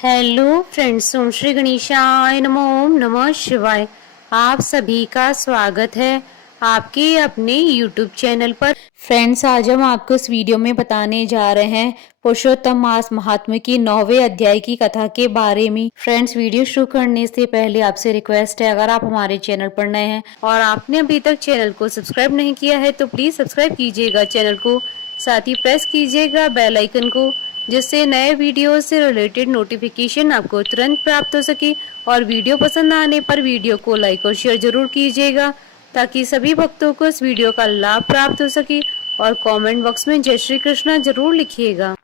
Hello friends, ओम श्री गणेशाय नमो, ओम नमः शिवाय। आप सभी का स्वागत है आपके अपने यूट्यूब चैनल पर। फ्रेंड्स, आज हम आपको इस वीडियो में बताने जा रहे हैं पुरुषोत्तम मास महात्म्य की 9वें अध्याय की कथा के बारे में। फ्रेंड्स, वीडियो शुरू करने से पहले आपसे रिक्वेस्ट है, अगर आप हमारे चैनल पर नए हैं और आपने अभी तक चैनल को सब्सक्राइब नहीं किया है तो प्लीज सब्सक्राइब कीजिएगा चैनल को, साथ ही प्रेस कीजिएगा बेल आइकन को, जिससे नए वीडियो से रिलेटेड नोटिफिकेशन आपको तुरंत प्राप्त हो सके। और वीडियो पसंद आने पर वीडियो को लाइक और शेयर जरूर कीजिएगा ताकि सभी भक्तों को इस वीडियो का लाभ प्राप्त हो सके। और कमेंट बॉक्स में जय श्री कृष्णा जरूर लिखिएगा।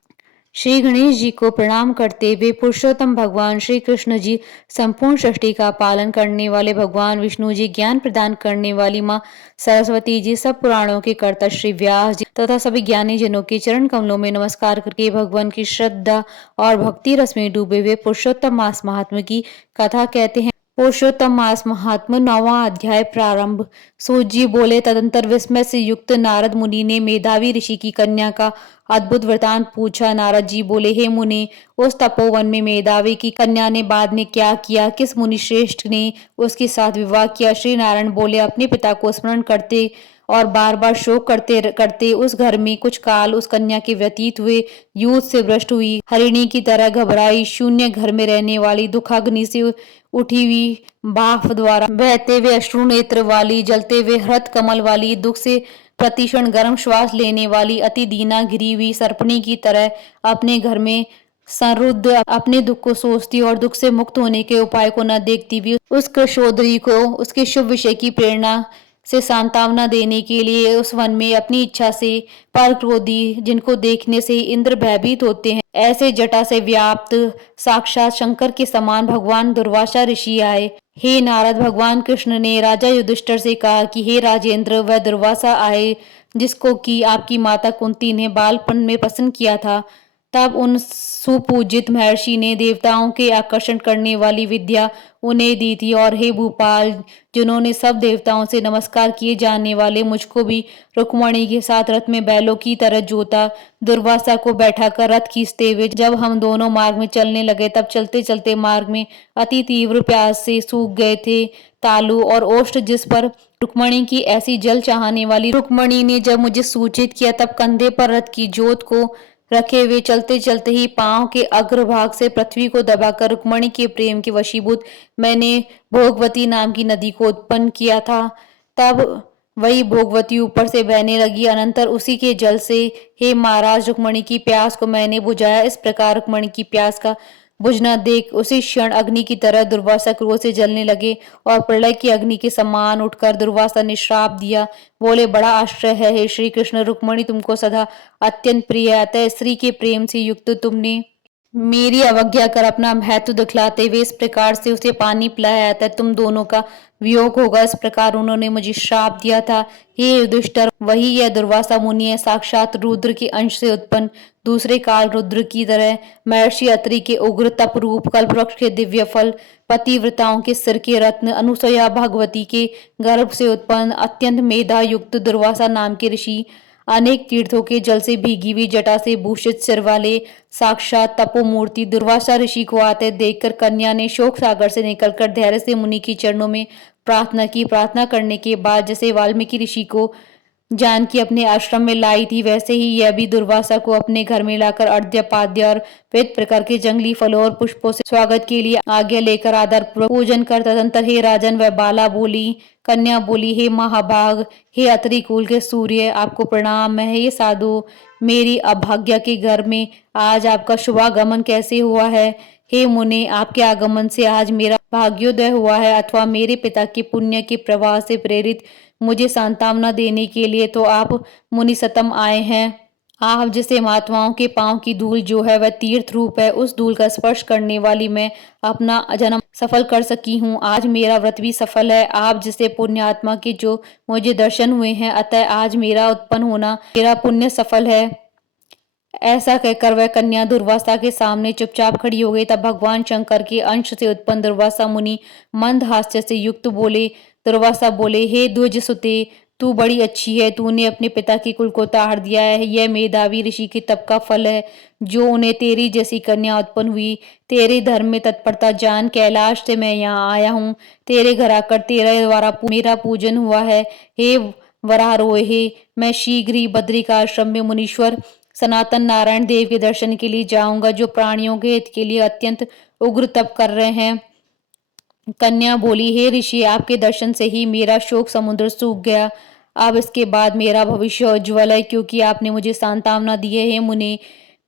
श्री गणेश जी को प्रणाम करते हुए पुरुषोत्तम भगवान श्री कृष्ण जी, संपूर्ण सृष्टि का पालन करने वाले भगवान विष्णु जी, ज्ञान प्रदान करने वाली माँ सरस्वती जी, सब पुराणों के कर्ता श्री व्यास जी तथा सभी ज्ञानी जनों के चरण कमलों में नमस्कार करके भगवान की श्रद्धा और भक्ति रस में डूबे हुए पुरुषोत्तम मास महात्म्य की कथा कहते हैं। पुरुषोत्तम मास महात्म्य 9वां अध्याय प्रारंभ। सूत जी बोले, तदंतर विस्मय से युक्त नारद मुनि ने मेधावी ऋषि की कन्या का अद्भुत वृतांत पूछा। नारद जी बोले, हे मुनि, उस तपोवन में मेधावी की कन्या ने बाद में क्या किया? किस मुनि श्रेष्ठ ने उसके साथ विवाह किया? श्री नारायण बोले, अपने पिता को स्मरण करते और बार बार शोक करते करते उस घर में कुछ काल उस कन्या के व्यतीत हुए। यूथ से भ्रष्ट हुई हरिणी की तरह घबराई, शून्य घर में रहने वाली, दुखाग्नि से उठी हुई भाफ द्वारा बहते हुए अश्रु नेत्र वाली, जलते हुए हृत कमल वाली, दुख से प्रतिक्षण गर्म श्वास लेने वाली, अति दीना गिरी हुई सर्पणी की तरह अपने घर में संरुद्ध अपने दुख को सोचती और दुख से मुक्त होने के उपाय को न देखती हुई उस कृशोदरी को उसके शुभ विषय की प्रेरणा से सांत्वना देने के लिए उस वन में अपनी इच्छा से पर क्रोधी, जिनको देखने से इंद्र भयभीत होते हैं, ऐसे जटा से व्याप्त साक्षात शंकर के समान भगवान दुर्वासा ऋषि आए। हे नारद, भगवान कृष्ण ने राजा युधिष्ठिर से कहा कि हे राजेंद्र, वह दुर्वासा आए जिसको कि आपकी माता कुंती ने बालपन में पसंद किया था। तब उन सुपूजित महर्षि ने देवताओं के आकर्षण करने वाली विद्या उन्हें दी थी। और हे भूपाल, जिन्होंने सब देवताओं से नमस्कार किए जाने वाले मुझको भी रुक्मणी के साथ रथ में बैलों की तरह जोता। दुर्वासा को बैठा कर रथ खींचते हुए जब हम दोनों मार्ग में चलने लगे, तब चलते चलते मार्ग में अति तीव्र प्यास से सूख गए थे तालु और ओष्ठ, जिस पर रुक्मणी की ऐसी जल चाहने वाली रुक्मणी ने जब मुझे सूचित किया, तब कंधे पर रथ की जोत को रखे हुए चलते चलते ही पांव के अग्रभाग से पृथ्वी को दबाकर रुक्मणी के प्रेम के वशीभूत मैंने भोगवती नाम की नदी को उत्पन्न किया था। तब वही भोगवती ऊपर से बहने लगी, अनंतर उसी के जल से हे महाराज, रुक्मणी की प्यास को मैंने बुझाया। इस प्रकार रुक्मणी की प्यास का बुझना देख उसी क्षण अग्नि की तरह दुर्वासा क्रोध से जलने लगे और प्रलय की अग्नि के समान उठकर दुर्वासा ने श्राप दिया। बोले, बड़ा आश्चर्य है हे श्री कृष्ण, रुक्मणी तुमको सदा अत्यंत प्रिय है, अतः स्त्री के प्रेम से युक्त तुमने मेरी अवज्ञा कर अपना महत्व दिखलाते हुए इस प्रकार से उसे पानी पिलाया था, तुम दोनों का वियोग होगा, इस प्रकार उन्होंने मुझे श्राप दिया था। हे युधिष्ठिर, वही यह दुर्वासा मुनि है, साक्षात रुद्र के अंश से उत्पन्न, दूसरे काल रुद्र की तरह महर्षि अत्रि के उग्र तप रूप, कल्पवृक्ष के दिव्य फल, पतिव्रताओं के सिर के रत्न, अनुसया भगवती के गर्भ से उत्पन्न अत्यंत मेधा युक्त दुर्वासा नाम के ऋषि, अनेक तीर्थों के जल से भीगी हुई जटा से भूषित सिर वाले साक्षात तपोमूर्ति दुर्वासा ऋषि को आते देखकर कन्या ने शोक सागर से निकलकर धैर्य से मुनि की चरणों में प्रार्थना की। प्रार्थना करने के बाद जैसे वाल्मीकि ऋषि को जानकी अपने आश्रम में लाई थी, वैसे ही यह भी दुर्वासा को अपने घर में लाकर अर्घ्य पाद्य और विविध प्रकार के जंगली फलों और पुष्पों से स्वागत के लिए आज्ञा लेकर आदर पूर्वक पूजन कर तदंतर हे राजन, वह बाला बोली, कन्या बोली, हे महाभाग, हे अत्रि कुल के सूर्य, आपको प्रणाम है। हे साधु, मेरी अभाग्या के घर में आज आपका शुभागमन कैसे हुआ है? हे मुने, आपके आगमन से आज मेरा भाग्योदय हुआ है, अथवा मेरे पिता के पुण्य के प्रवाह से प्रेरित मुझे सांत्वना देने के लिए तो आप मुनि सतम आए हैं। आप जिसे महात्माओं के पांव की धूल जो है वह तीर्थ रूप है, उस धूल का स्पर्श करने वाली मैं अपना जन्म सफल कर सकी हूँ। आज मेरा व्रत भी सफल है। आप जिसे पुण्य आत्मा के जो मुझे दर्शन हुए हैं, अतः आज मेरा उत्पन्न होना मेरा पुण्य सफल है। ऐसा कहकर वह कन्या दुर्वासा के सामने चुपचाप खड़ी हो गई। तब भगवान शंकर के अंश से उत्पन्न दुर्वासा मुनि मंद हास्य से युक्त बोले, दुर्वासा बोले, हे द्विज सुते, तू बड़ी अच्छी है, तूने अपने पिता के कुल को ताड़ दिया है। यह मेधावी ऋषि के तप का फल है जो उन्हें तेरी जैसी कन्या उत्पन्न हुई। तेरे धर्म में तत्परता जान कैलाश से मैं यहाँ आया हूँ। तेरे घर आकर तेरे द्वारा मेरा पूजन हुआ है। हे वरारोहे, मैं शीघ्र ही बद्रिका आश्रम में मुनीश्वर सनातन नारायण देव के दर्शन के लिए जाऊंगा, जो प्राणियों के हित के लिए अत्यंत उग्र तप कर रहे हैं। कन्या बोली, हे ऋषि, आपके दर्शन से ही मेरा शोक समुद्र सूख गया। अब इसके बाद मेरा भविष्य उज्ज्वल है, क्योंकि आपने मुझे सांत्वना दी है। हे मुने,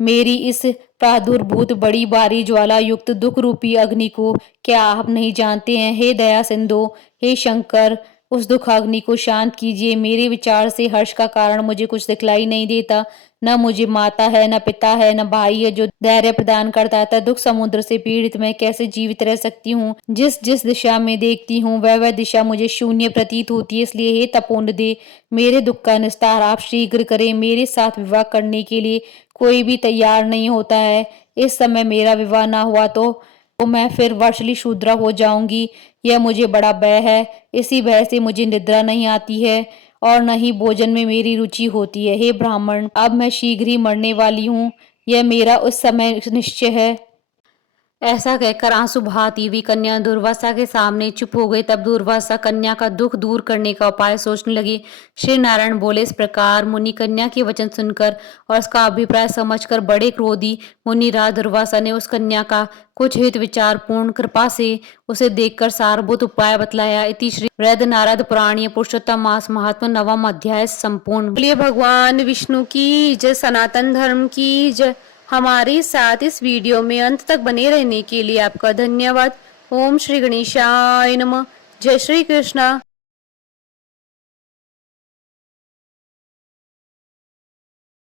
मेरी इस प्रादुर्भूत बड़ी भारी ज्वाला युक्त दुख रूपी अग्नि को क्या आप नहीं जानते हैं? हे दया सिंधु, हे शंकर, उस दुख अग्नि को शांत कीजिए। मेरे विचार से हर्ष का कारण मुझे कुछ दिखलाई नहीं देता। न मुझे माता है, न पिता है, न भाई है जो धैर्य प्रदान करता था। दुख समुद्र से पीड़ित मैं कैसे जीवित रह सकती हूँ? जिस जिस दिशा में देखती हूँ वह दिशा मुझे शून्य प्रतीत होती है। इसलिए हे तपोन दे, मेरे दुख का निस्तार आप शीघ्र करें। मेरे साथ विवाह करने के लिए कोई भी तैयार नहीं होता है। इस समय मेरा विवाह ना हुआ तो मैं फिर वर्षली शूद्रा हो जाऊंगी। यह मुझे बड़ा भय है। इसी भय से मुझे निद्रा नहीं आती है और न ही भोजन में मेरी रुचि होती है। हे ब्राह्मण, अब मैं शीघ्र ही मरने वाली हूँ, यह मेरा उस समय निश्चय है। ऐसा कहकर आंसू बहाती हुई कन्या दुर्वासा के सामने चुप हो गई। तब दुर्वासा कन्या का दुख दूर करने का उपाय सोचने लगी। श्री नारायण बोले, इस प्रकार मुनि कन्या के वचन सुनकर और उसका अभिप्राय समझकर बड़े क्रोधी मुनिराज दुर्वासा ने उस कन्या का कुछ हित विचार पूर्ण कृपा से उसे देखकर सारभूत उपाय बतलाया। इति श्री वृहद नारद पुराण पुरुषोत्तम मास महात्मा नवम अध्याय संपूर्ण। बोलिए भगवान विष्णु की जय, सनातन धर्म की जय। हमारे साथ इस वीडियो में अंत तक बने रहने के लिए आपका धन्यवाद। ओम श्री गणेशाय नमः। जय श्री कृष्णा।